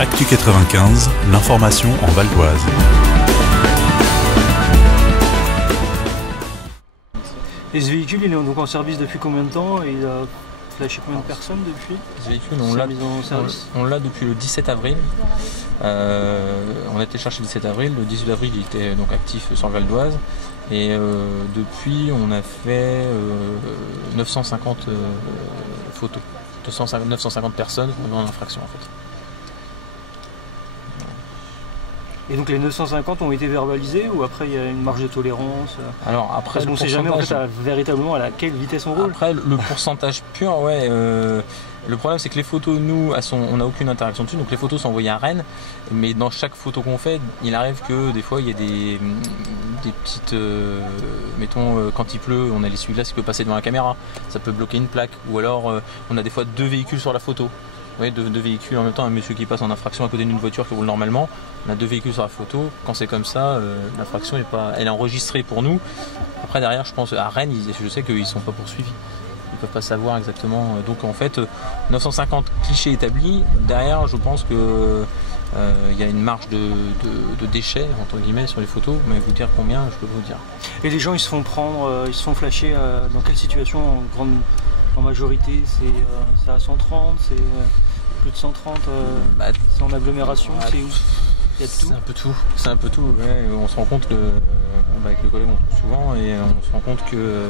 Actu 95, l'information en Val d'Oise. Et ce véhicule, il est donc en service depuis combien de temps et il a flashé combien de personnes depuis? Ce véhicule, on l'a depuis le 17 avril. On a été chercher le 17 avril. Le 18 avril, il était donc actif sur le Val d'Oise. Et depuis, on a fait 950 photos. 950 personnes dans l'infraction en fait. Et donc les 950 ont été verbalisés ou après il y a une marge de tolérance? Alors après, parce qu'on ne sait jamais en fait, véritablement à quelle vitesse on roule. Après le pourcentage pur, ouais. Le problème c'est que les photos, nous, on n'a aucune interaction dessus, donc les photos sont envoyées à Rennes, mais dans chaque photo qu'on fait, il arrive que des fois il y a des petites, mettons quand il pleut, on a l'essuie-glace qui peut passer devant la caméra, ça peut bloquer une plaque, ou alors on a des fois deux véhicules sur la photo. Oui, deux véhicules en même temps, un monsieur qui passe en infraction à côté d'une voiture qui roule normalement, on a deux véhicules sur la photo, quand c'est comme ça, l'infraction elle est enregistrée pour nous. Après derrière, je pense à Rennes, je sais qu'ils ne sont pas poursuivis, ils ne peuvent pas savoir exactement, donc en fait 950 clichés établis, derrière je pense que il y a une marge de déchets entre guillemets sur les photos, mais vous dire combien, je peux vous dire. Et les gens ils se font prendre, ils se font flasher dans quelle situation en majorité? C'est à 130, c'est plus de 130, c'est en agglomération, c'est où? Il y a de tout. C'est un peu tout, ouais. On se rend compte que, avec le collègue on trouve souvent, et on se rend compte que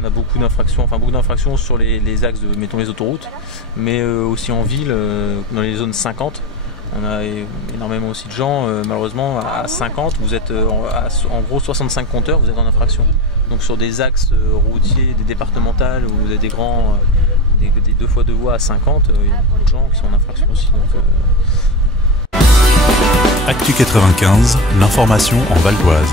on a beaucoup d'infractions sur les axes de, mettons, les autoroutes, mais aussi en ville, dans les zones 50. On a énormément aussi de gens, malheureusement, à 50, vous êtes en gros 65 compteurs, vous êtes en infraction. Donc sur des axes routiers, des départementales, où vous avez des grands, des 2x2 voies à 50, il y a beaucoup de gens qui sont en infraction aussi. Donc, Actu 95, l'information en Val d'Oise.